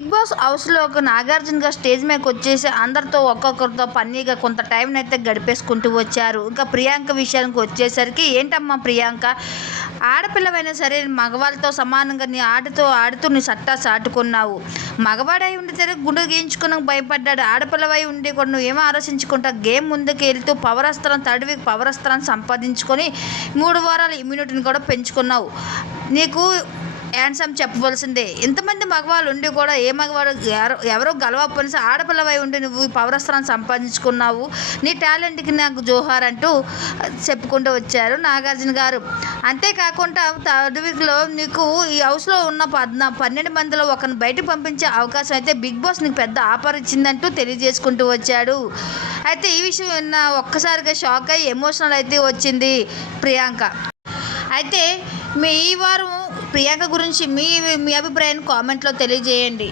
Big boss హౌస్లో ఒక నాగార్జునగా stage మీదకి వచ్చేసి అందరితో ఒక్కొక్కరితో పన్నీగా కొంత టైం అయితే గడిపేసుకుంటూ వచ్చారు. ఇంకా ప్రియాంక విషయానికి వచ్చేసరికి ఏంటమ్మా ప్రియాంక? ఆడపిల్లవైనా సరే మగవాళ్ళతో సమానంగా నీ ఆటతో ఆడుతూ నీ సట్టా సాటుకున్నావు మగవాడై ఉండి సరే గుండె గీయించుకుని భయపడ్డాడు. ఆడపిల్లవై ఉండి కూడా నువ్వు ఏమో ఆలోచించుకుంటా? గేమ్ ముందుకు వెళ్తూ పవరస్త్రం తడివి పవరస్త్రాన్ని సంపాదించుకొని మూడు వారాల ఇమ్యూనిటీని కూడా పెంచుకున్నావు. నీకు యాన్సమ్ చెప్పవలసిందే. ఇంతమంది మగవాళ్ళు ఉండి కూడా ఏ మగవాడు ఎవరో ఎవరో ఆడపిల్లవై ఉండి నువ్వు ఈ పౌరస్త్రాన్ని సంపాదించుకున్నావు నీ టాలెంట్కి నాకు జోహార్ అంటూ చెప్పుకుంటూ వచ్చారు నాగార్జున గారు. అంతేకాకుండా థర్డ్ వీక్లో నీకు ఈ హౌస్లో ఉన్న పద్నా పన్నెండు మందిలో ఒకరిని బయటకు పంపించే అవకాశం అయితే బిగ్ బాస్ నీకు పెద్ద ఆఫర్ ఇచ్చిందంటూ తెలియజేసుకుంటూ వచ్చాడు. అయితే ఈ విషయం విన్న ఒక్కసారిగా షాక్ అయ్యి ఎమోషనల్ అయితే వచ్చింది ప్రియాంక. అయితే మీ ఈ వారం ప్రియాంక గురించి మీ మీ అభిప్రాయాన్ని కామెంట్లో తెలియజేయండి.